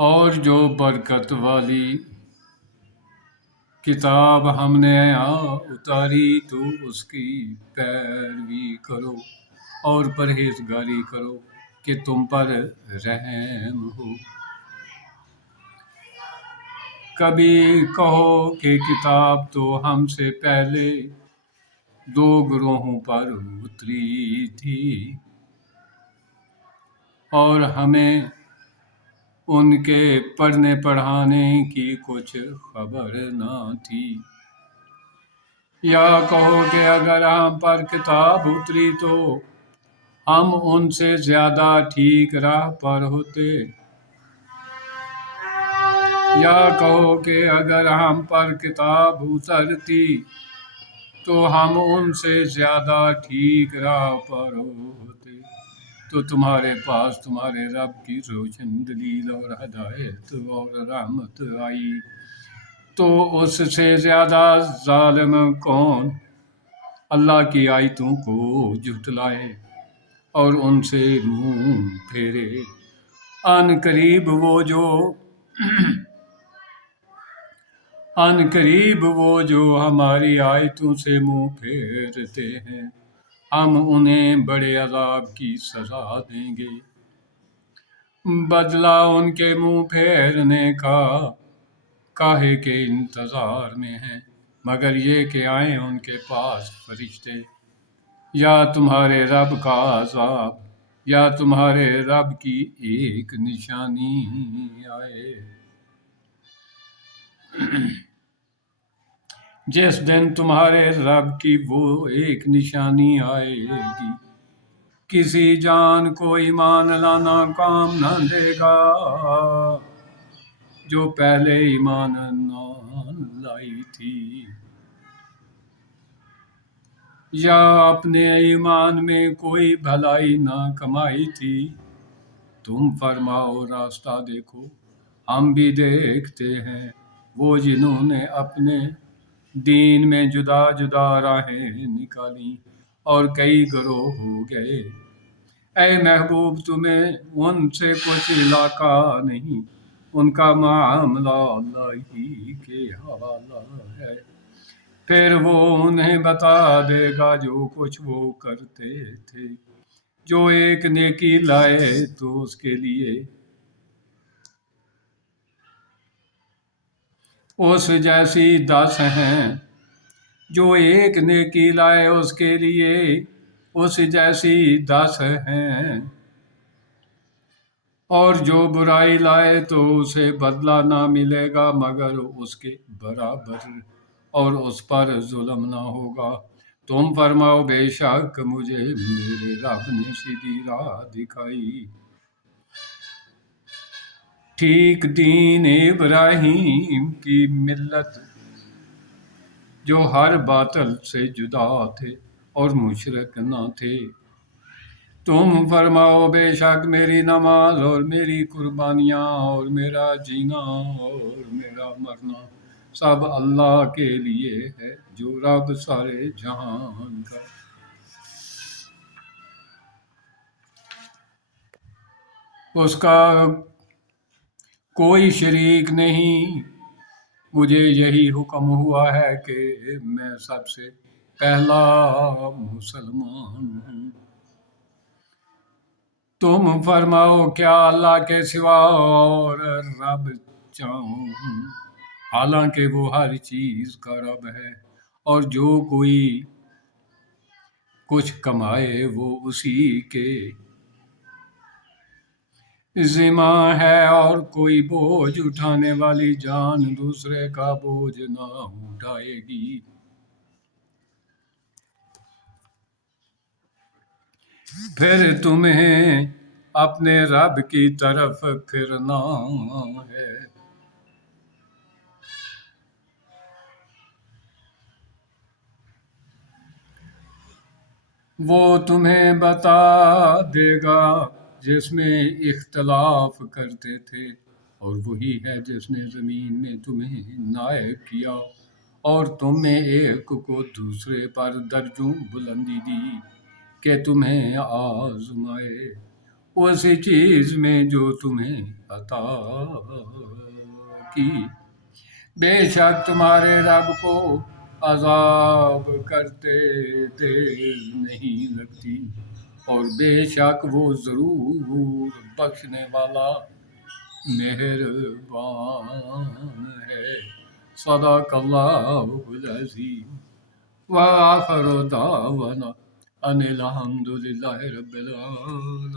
اور جو برکت والی کتاب ہم نے اتاری تو اس کی پیروی کرو اور پرہیزگاری کرو کہ تم پر رحم ہو۔ کبھی کہو کہ کتاب تو ہم سے پہلے دو گروہوں پر اتری تھی اور ہمیں ان کے پڑھنے پڑھانے کی کچھ خبر نہ تھی۔ یا کہو کہ اگر ہم پر کتاب اتری تو ہم ان سے زیادہ ٹھیک راہ پر ہوتے۔ یا کہو کہ اگر ہم پر کتاب اترتی تو ہم ان سے زیادہ ٹھیک راہ پر ہوتے۔ تو تمہارے پاس تمہارے رب کی روشن دلیل اور ہدایت اور رحمت آئی تو اس سے زیادہ ظالم کون اللہ کی آیتوں کو جھٹلائے اور ان سے منہ پھیرے۔ ان قریب وہ جو ہماری آیتوں سے منہ پھیرتے ہیں ہم انہیں بڑے عذاب کی سزا دیں گے۔ بدلہ ان کے منہ پھیرنے کا کاہے کے انتظار میں ہے، مگر یہ کہ آئیں ان کے پاس فرشتے یا تمہارے رب کا عذاب یا تمہارے رب کی ایک نشانی آئے۔ جس دن تمہارے رب کی وہ ایک نشانی آئے گی، کسی جان کو ایمان لانا کام نہ دے گا جو پہلے ایمان نہ لائی تھی یا اپنے ایمان میں کوئی بھلائی نہ کمائی تھی۔ تم فرماؤ راستہ دیکھو، ہم بھی دیکھتے ہیں۔ وہ جنہوں نے اپنے دین میں جدا جدا راہیں نکالی اور کئی گروہ ہو گئے۔ اے محبوب تمہیں ان سے کچھ علاقہ نہیں، ان کا معاملہ اللہ ہی کے حوالہ ہے، پھر وہ انہیں بتا دے گا جو کچھ وہ کرتے تھے۔ جو ایک نیکی لائے تو اس کے لیے اس جیسی 10 ہیں، جو ایک نیکی لائے اس کے لیے اس جیسی 10 ہیں، اور جو برائی لائے تو اسے بدلہ نہ ملے گا مگر اس کے برابر، اور اس پر ظلم نہ ہوگا۔ تم فرماؤ بے شک مجھے میرے رب نے سیدھی راہ دکھائی، ٹھیک دین ابراہیم کی ملت، جو ہر باطل سے جدا تھے اور مشرک نہ تھے۔ تم فرماؤ بے شک میری نماز اور میری قربانیاں اور میرا جینا اور میرا مرنا سب اللہ کے لیے ہے، جو رب سارے جہان کا۔ اس کا کوئی شریک نہیں۔ مجھے یہی حکم ہوا ہے کہ میں سب سے پہلا مسلمان ہوں۔ تم فرماؤ کیا اللہ کے سوا اور رب چاہوں، حالانکہ وہ ہر چیز کا رب ہے، اور جو کوئی کچھ کمائے وہ اسی کے ذمہ ہے، اور کوئی بوجھ اٹھانے والی جان دوسرے کا بوجھ نہ اٹھائے گی۔ پھر تمہیں اپنے رب کی طرف پھرنا ہے۔ وہ تمہیں بتا دے گا جس میں اختلاف کرتے تھے، اور وہی ہے جس نے زمین میں تمہیں نائب کیا اور تم میں ایک کو دوسرے پر درجوں بلندی دی کہ تمہیں آزمائے اسی چیز میں جو تمہیں عطا کی۔ بے شک تمہارے رب کو عذاب کرتے دیر نہیں لگتی، اور بے شک وہ ضرور بخشنے والا مہربان ہے۔ صدق اللہ العظیم۔ وآخر دعوانا ان الحمد للہ رب العالمین۔